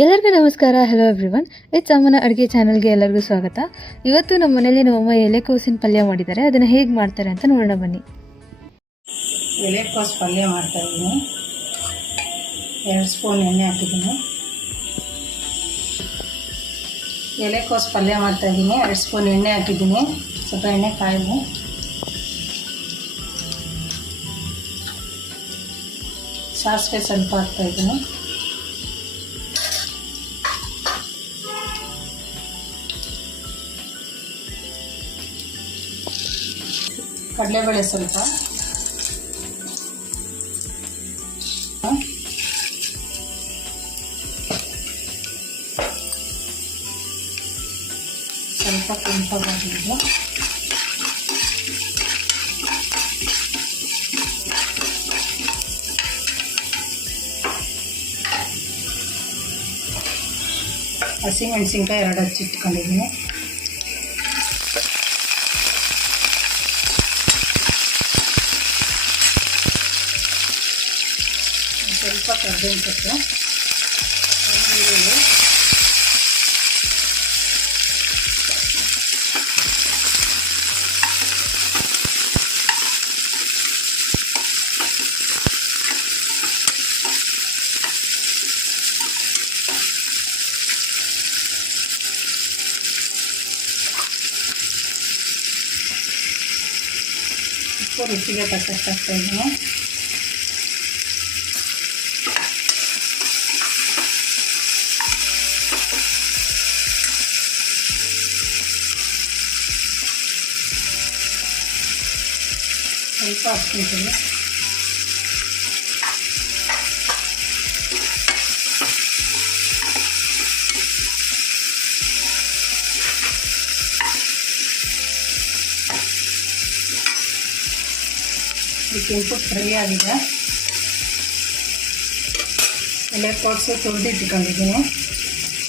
ಎಲ್ಲರಿಗೂ ನಮಸ್ಕಾರ. Hello everyone, it's ಅಮ್ಮನ ಅಡುಗೆ ಚಾನಲ್ಗೆ ಎಲ್ಲರಿಗೂ ಸ್ವಾಗತ. ಇವತ್ತು ನಮ್ಮ ಮನೇಲಿ ನಮ್ಮಮ್ಮ ಎಲೆಕೋಸಿನ ಪಲ್ಯ ಮಾಡಿದ್ದಾರೆ. ಅದನ್ನು ಹೇಗೆ ಮಾಡ್ತಾರೆ ಅಂತ ನೋಡೋಣ ಬನ್ನಿ. ಎಲೆಕೋಸು ಪಲ್ಯ ಮಾಡ್ತಾಯಿದ್ದೀನಿ. 2 ಸ್ಪೂನ್ ಎಣ್ಣೆ ಹಾಕಿದ್ದೀನಿ. ಎಲೆಕೋಸು ಪಲ್ಯ ಮಾಡ್ತಾಯಿದ್ದೀನಿ. 2 ಸ್ಪೂನ್ ಎಣ್ಣೆ ಹಾಕಿದ್ದೀನಿ. ಸ್ವಲ್ಪ ಎಣ್ಣೆ ಕಾಯಿದೆ. ಸಾಸಿವೆ ಸ್ವಲ್ಪ ಹಾಕ್ತಾಯಿದ್ದೀನಿ. ಕಡಲೆಬೇಳೆ ಸ್ವಲ್ಪ, ಸ್ವಲ್ಪ ಕೆಂಪಾಗಿದ್ದು, ಹಸಿಮೆಣಸಿನ್ಕಾಯಿ 2 ಹಚ್ಚಿಟ್ಕೊಂಡಿದ್ದೀನಿ. ಸ್ವಲ್ಪ ಕರ್ಬೇವಿನ ಸೊಪ್ಪು, ಈರುಳ್ಳಿ, ಉಪ್ಪು ರುಚಿಗೆ ತಕ್ಕಷ್ಟು ಹಾಕ್ತಾಯಿದ್ದೀನಿ. ಸ್ವಲ್ಪ ಹಾಕ್ತಿದ್ದೀನಿ. ಕೆಂಪು ಫ್ರೈ ಆಗಿದೆ. ಎಲೆಕೋಸು ತುರಿದಿಟ್ಕೊಂಡಿದ್ದೀನಿ.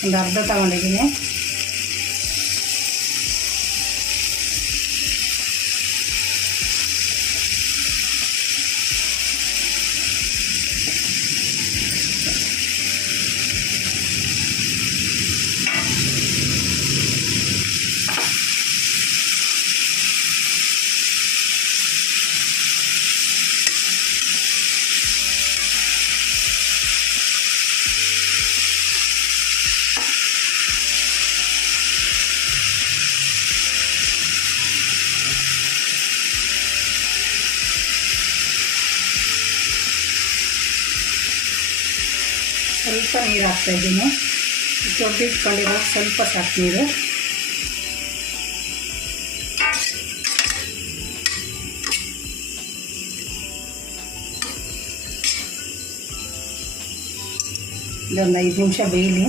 ಒಂದು ಅರ್ಧ ತಗೊಂಡಿದ್ದೀನಿ. ಸ್ವಲ್ಪ ನೀರು ಹಾಕ್ತಾಯಿದ್ದೀನಿ. ತೊಳೆದಿಟ್ಕೊಂಡಿರೋ ಸ್ವಲ್ಪ ಸಾಕು ನೀರು. ಇದೊಂದು 5 ನಿಮಿಷ ಬೇಯಲಿ.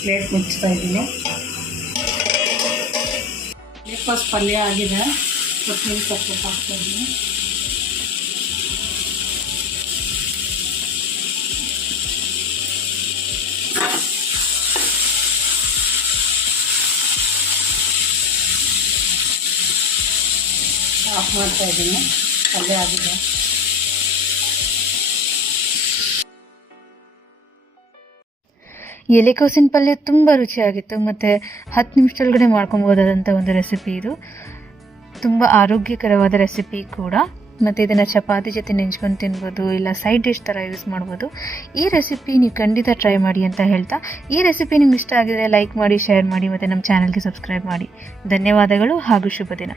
ಪ್ಲೇಟ್ ಮುಚ್ತಾ ಇದ್ದೀನಿ. ಎಲೆಕೋಸು ಪಲ್ಯ ಆಗಿದೆ. ಕೊತ್ತಂಬರಿ ಸೊಪ್ಪು ಹಾಕ್ತಾಯಿದ್ದೀನಿ. ಆಫ್ ಮಾಡ್ತಾಯಿದ್ದೀನಿ. ಪಲ್ಯ ಆಗಿದೆ. ಎಲೆಕೋಸಿನ ಪಲ್ಯ ತುಂಬ ರುಚಿಯಾಗಿತ್ತು ಮತ್ತು 10 ನಿಮಿಷದೊಳಗಡೆ ಮಾಡ್ಕೊಬೋದಾದಂಥ ಒಂದು ರೆಸಿಪಿ ಇದು. ತುಂಬ ಆರೋಗ್ಯಕರವಾದ ರೆಸಿಪಿ ಕೂಡ. ಮತ್ತು ಇದನ್ನು ಚಪಾತಿ ಜೊತೆ ನೆಂಚ್ಕೊಂಡು ತಿನ್ಬೋದು, ಇಲ್ಲ ಸೈಡ್ ಡಿಶ್ ಥರ ಯೂಸ್ ಮಾಡ್ಬೋದು. ಈ ರೆಸಿಪಿ ನೀವು ಖಂಡಿತ ಟ್ರೈ ಮಾಡಿ ಅಂತ ಹೇಳ್ತಾ, ಈ ರೆಸಿಪಿ ನಿಮ್ಗೆ ಇಷ್ಟ ಆಗಿದರೆ ಲೈಕ್ ಮಾಡಿ, ಶೇರ್ ಮಾಡಿ ಮತ್ತು ನಮ್ಮ ಚಾನಲ್ಗೆ ಸಬ್ಸ್ಕ್ರೈಬ್ ಮಾಡಿ. ಧನ್ಯವಾದಗಳು ಹಾಗೂ ಶುಭ ದಿನ.